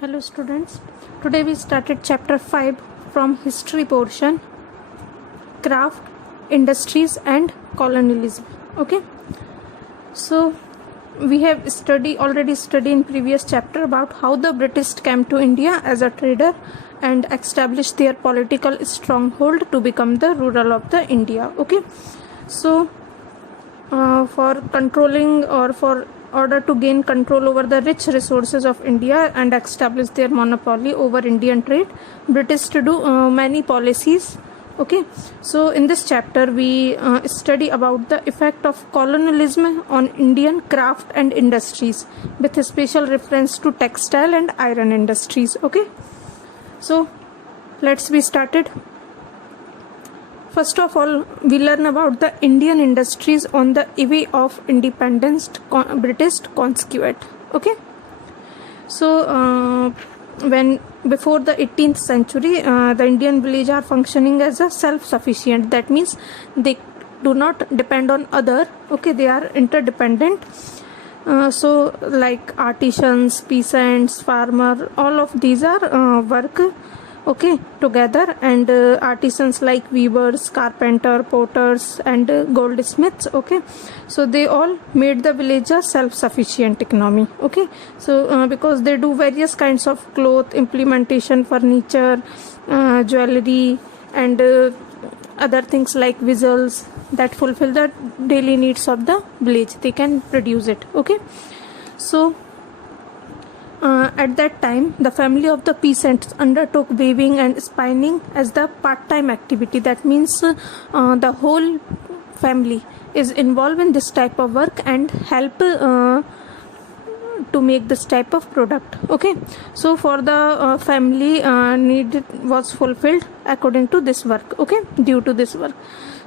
Hello students, today we started chapter 5 from history portion, craft, industries and colonialism. Okay, so we have already studied in previous chapter about how the British came to India as a trader and established their political stronghold to become the ruler of the India. Okay, so for controlling or for order to gain control over the rich resources of India and establish their monopoly over Indian trade, British to do many policies. Okay, so in this chapter we study about the effect of colonialism on Indian craft and industries with a special reference to textile and iron industries. Okay, so let's be started. First of all, we learn about the Indian industries on the eve of independence British conscript. Okay, so when before the 18th century, the Indian villages are functioning as a self-sufficient. That means they do not depend on other. Okay, they are interdependent. So like artisans, peasants, farmer, all of these are work together, and artisans like weavers, carpenter, potters and goldsmiths. Okay, so they all made the village a self-sufficient economy. Okay, so because they do various kinds of cloth, implementation, furniture, jewelry and other things like vessels that fulfill the daily needs of the village, they can produce it. Okay, so at that time, the family of the peasants undertook weaving and spinning as the part-time activity. That means the whole family is involved in this type of work and help to make this type of product. Okay, so for the family need was fulfilled according to this work. Okay, due to this work.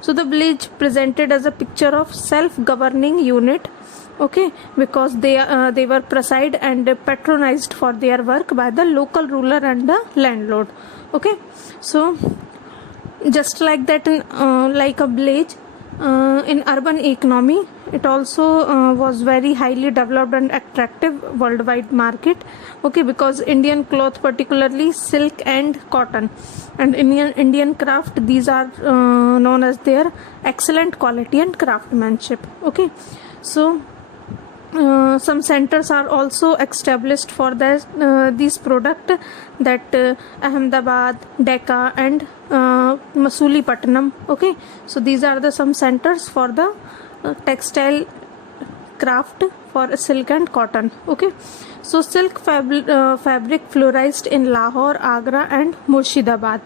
So the village presented as a picture of self-governing unit. Okay, because they were preside and patronized for their work by the local ruler and the landlord. Okay, so just like that in like a village in urban economy, it also was very highly developed and attractive worldwide market. Okay, because Indian cloth, particularly silk and cotton and Indian craft, these are known as their excellent quality and craftsmanship. Okay, so some centers are also established for these product, that Ahmedabad, Decca and Masulipatanam. Okay, so these are the some centers for the textile craft for silk and cotton. Okay, so silk fabric flourished in Lahore, Agra and Murshidabad,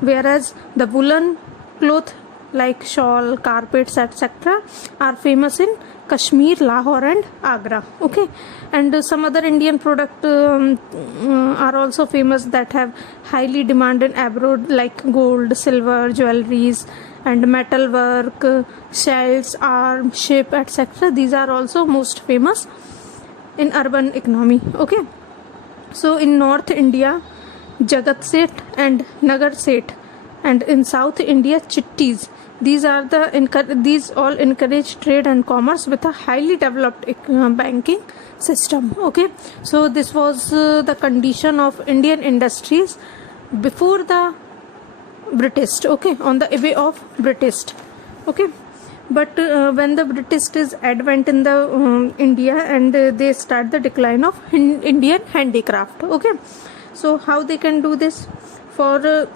whereas the woolen cloth like shawl, carpets etc. are famous in Kashmir, Lahore and Agra. Okay, and some other Indian product are also famous that have highly demanded abroad, like gold, silver, jewelries and metal work, shells, arm, ship etc. These are also most famous in urban economy. Okay, so in North India, Jagat Seth and Nagar Seth, and in South India, Chittis. These all encourage trade and commerce with a highly developed banking system. Okay, so this was the condition of Indian industries before the British. Okay, on the way of British. Okay, but when the British is advent in the India, and they start the decline of Indian handicraft. Okay, so how they can do this? For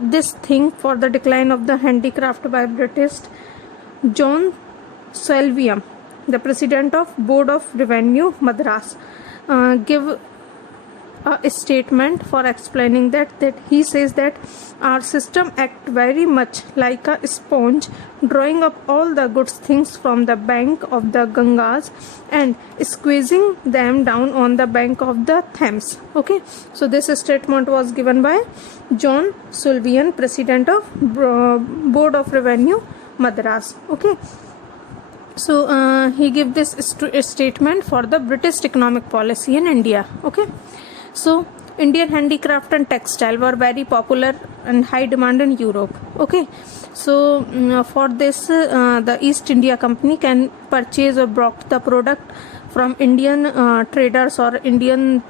this thing, for the decline of the handicraft by British, John Selvium, the president of Board of Revenue, Madras, give a statement for explaining that he says that our system act very much like a sponge, drawing up all the good things from the bank of the Gangas and squeezing them down on the bank of the Thames. Okay, so this statement was given by John Sullivan, president of Board of Revenue, Madras. Okay, so he gave this statement for the British economic policy in India. Okay, so Indian handicraft and textile were very popular and high demand in Europe. Okay, so for this the East India Company can purchase or brought the product from Indian traders or Indian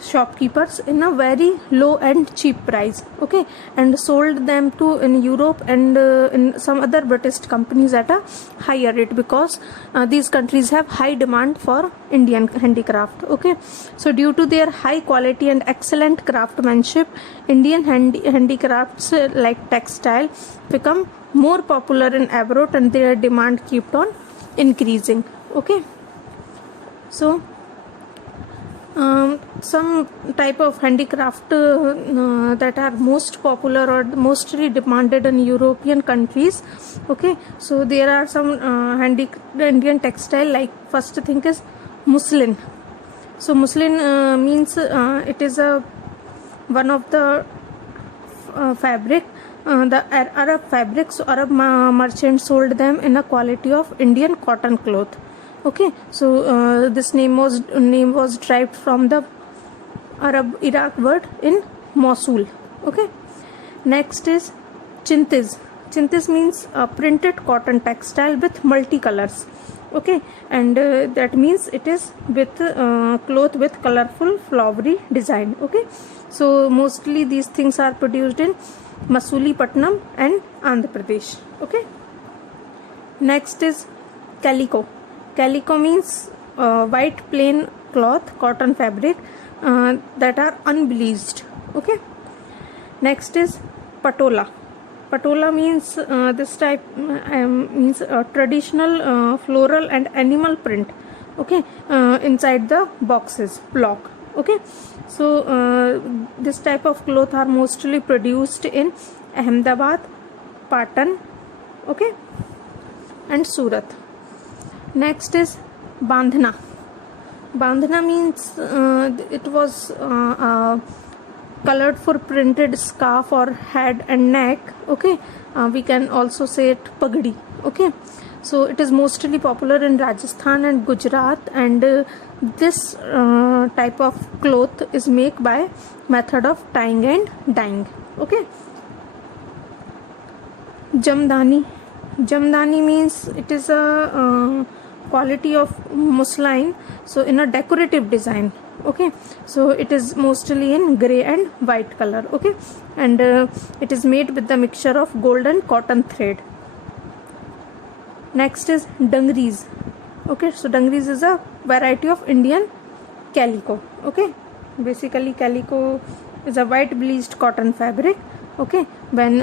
shopkeepers in a very low and cheap price, okay, and sold them to in Europe and in some other British companies at a higher rate, because these countries have high demand for Indian handicraft, okay. So due to their high quality and excellent craftsmanship, Indian handicrafts like textile become more popular in abroad, and their demand kept on increasing, okay. So some type of handicraft that are most popular or mostly demanded in European countries, okay. So there are some Indian textile, like first thing is muslin. So muslin means it is a one of the fabric, the Arab fabrics. So Arab merchants sold them in a quality of Indian cotton cloth, okay. So this name was derived from the Arab Iraq word in Mosul, okay. Next is chintiz. Chintiz means printed cotton textile with multicolors, okay, and that means it is with cloth with colorful flowery design, okay. So mostly these things are produced in Masulipatanam and Andhra Pradesh, okay. Next is calico. Calico means white plain cloth, cotton fabric that are unbleached, okay. Next is patola. Patola means this type means traditional floral and animal print, okay, inside the boxes block, okay. So this type of cloth are mostly produced in Ahmedabad, Patan, okay, and Surat. Next is bandhana. Bandhana means it was colored for printed scarf or head and neck, okay. We can also say it pagdi, okay. So it is mostly popular in Rajasthan and Gujarat, and this type of cloth is made by method of tying and dyeing, okay. Jamdani. Jamdani means it is a quality of muslin, so in a decorative design, okay. So it is mostly in gray and white color, okay, and it is made with the mixture of gold and cotton thread. Next is dangris, okay. So dangris is a variety of Indian calico, okay. Basically calico is a white bleached cotton fabric, okay, when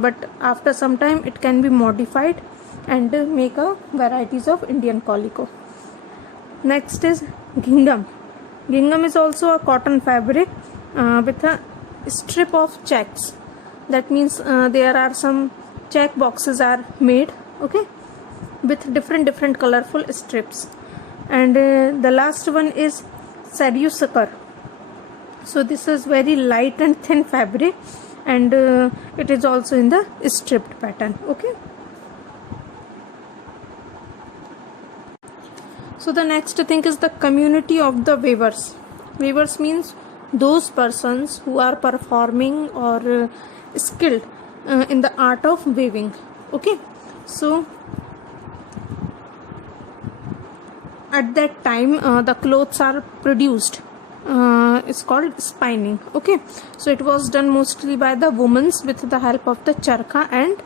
but after some time it can be modified and make a varieties of Indian calico. Next is gingham. Gingham is also a cotton fabric with a strip of checks. That means there are some check boxes are made, okay, with different colorful strips. And the last one is sariyusakar. So this is very light and thin fabric, and it is also in the stripped pattern, okay. So the next thing is the community of the weavers. Weavers means those persons who are performing or skilled in the art of weaving, okay. So at that time the clothes are produced, it's called spinning, okay. So it was done mostly by the women with the help of the charkha and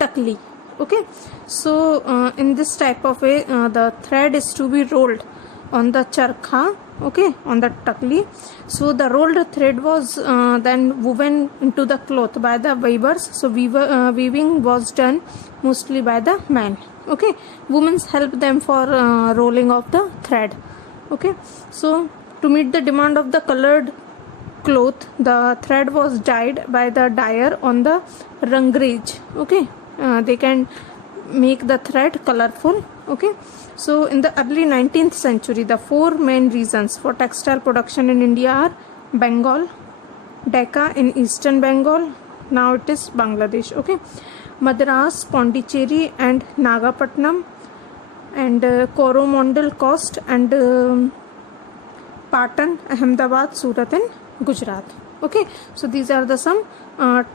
takli, okay. So in this type of way the thread is to be rolled on the charkha, okay, on the takli. So the rolled thread was then woven into the cloth by the weavers. So weaving was done mostly by the men, okay. Women help them for rolling of the thread, okay. So to meet the demand of the colored cloth, the thread was dyed by the dyer on the rangrage, okay. They can make the thread colorful, okay. So in the early 19th century, the four main reasons for textile production in India are Bengal, Decca in eastern Bengal, now it is Bangladesh, okay, Madras, Pondicherry and Nagapatnam, and Coromandel Coast, and Patan, Ahmedabad, Surat and Gujarat, okay. So these are the some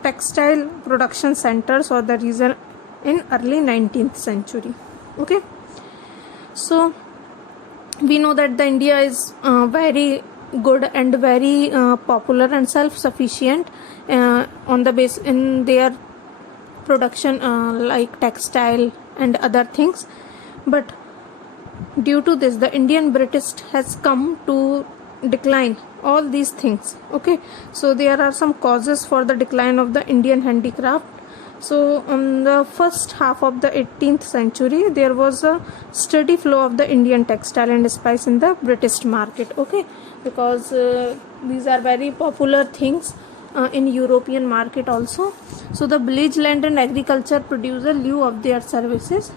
textile production centers or the reason in early 19th century, okay. So we know that the India is very good and very popular and self-sufficient on the base in their production, like textile and other things. But due to this, the Indian British has come to decline all these things. Okay, so there are some causes for the decline of the Indian handicraft. So on the first half of the 18th century, there was a steady flow of the Indian textile and spice in the British market. Okay, because these are very popular things in European market also. So the village land and agriculture produce a lieu of their services.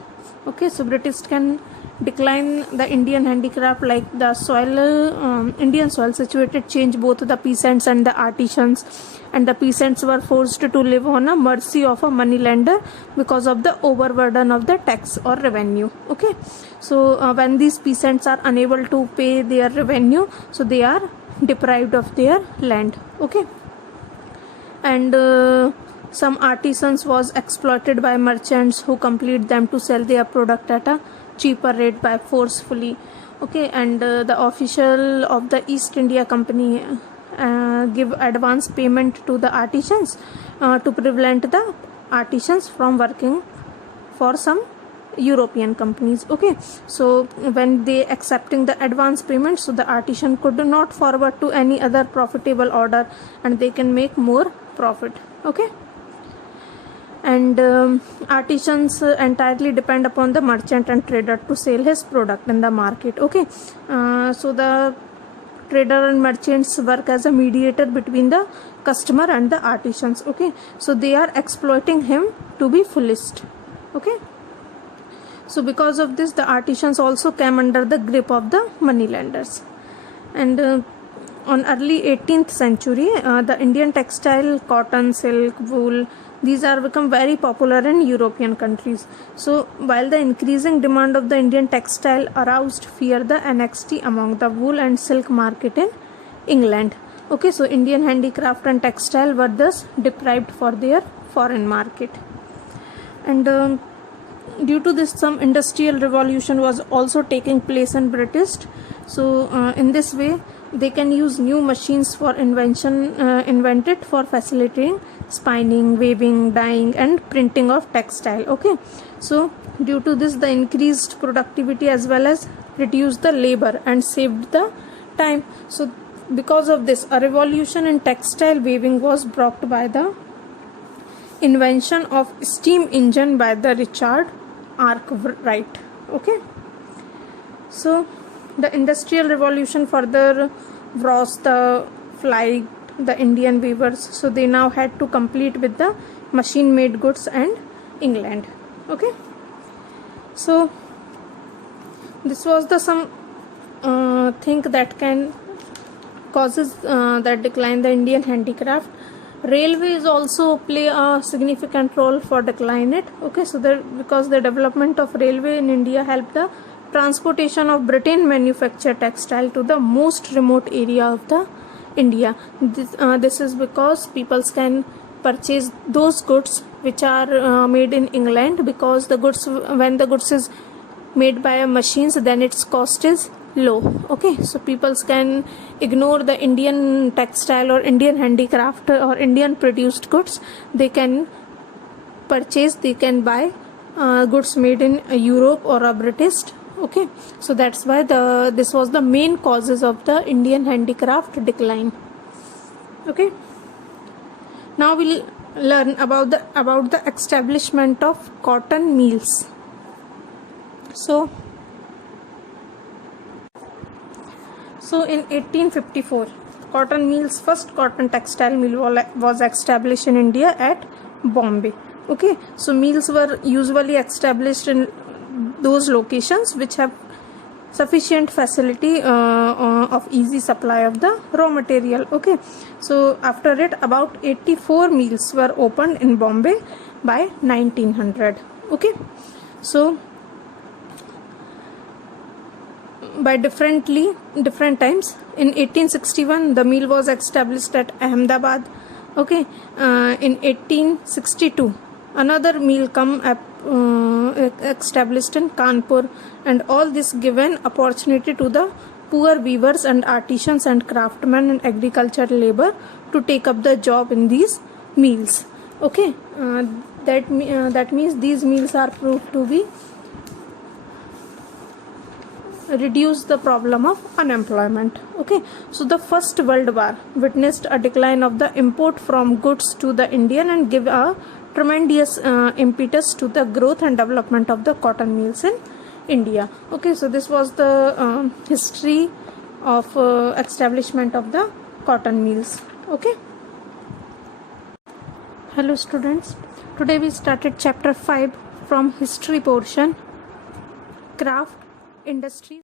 Okay, so British can decline the Indian handicraft, like the soil, Indian soil situated change both the peasants and the artisans, and the peasants were forced to live on a mercy of a moneylender because of the overburden of the tax or revenue. Okay, so when these peasants are unable to pay their revenue, so they are deprived of their land. Okay, and some artisans was exploited by merchants who complete them to sell their product at a cheaper rate by forcefully. Okay, and the official of the East India Company give advance payment to the artisans to prevent the artisans from working for some European companies. Okay, so when they accepting the advance payment, so the artisan could not forward to any other profitable order and they can make more profit. Okay, and artisans entirely depend upon the merchant and trader to sell his product in the market. Okay, so the trader and merchants work as a mediator between the customer and the artisans. Okay, so they are exploiting him to be fullest. Okay, so because of this, the artisans also came under the grip of the moneylenders. And on early 18th century, the Indian textile, cotton, silk, wool, these are become very popular in European countries. So while the increasing demand of the Indian textile aroused fear the annexity among the wool and silk market in England. Okay, so Indian handicraft and textile were thus deprived for their foreign market. And due to this, some industrial revolution was also taking place in British. So in this way, they can use new machines for invented for facilitating spinning, weaving, dyeing and printing of textile. Okay, so due to this, the increased productivity as well as reduced the labor and saved the time. So because of this, a revolution in textile weaving was brought by the invention of steam engine by the Richard Arkwright. Okay, so the industrial revolution further was the flight the Indian weavers, so they now had to compete with the machine made goods and England. Okay, so this was the some thing that can causes that decline the Indian handicraft. Railways also play a significant role for decline it. Okay, so because the development of railway in India helped the transportation of Britain manufactured textile to the most remote area of the India. This is because people can purchase those goods which are made in England, because the goods, when the goods is made by machines, then its cost is low. Okay, so people can ignore the Indian textile or Indian handicraft or Indian produced goods. They can purchase, they can buy goods made in Europe or a British. Okay, so that's why this was the main causes of the Indian handicraft decline. Okay, now we'll learn about the establishment of cotton mills. So in 1854, cotton mills, first cotton textile mill was established in India at Bombay. Okay, so mills were usually established in those locations which have sufficient facility of easy supply of the raw material. Okay, so after it, about 84 mills were opened in Bombay by 1900. Okay, so by different times. In 1861, the mill was established at Ahmedabad. Okay, in 1862, another mill established in Kanpur, and all this given opportunity to the poor weavers and artisans and craftsmen and agricultural labor to take up the job in these mills. Okay, that means these mills are proved to be reduce the problem of unemployment. Okay, so the First World War witnessed a decline of the import from goods to the Indian and give a tremendous impetus to the growth and development of the cotton mills in India. Okay, so this was the history of establishment of the cotton mills. Okay, hello students, today we started chapter 5 from history portion, craft industry.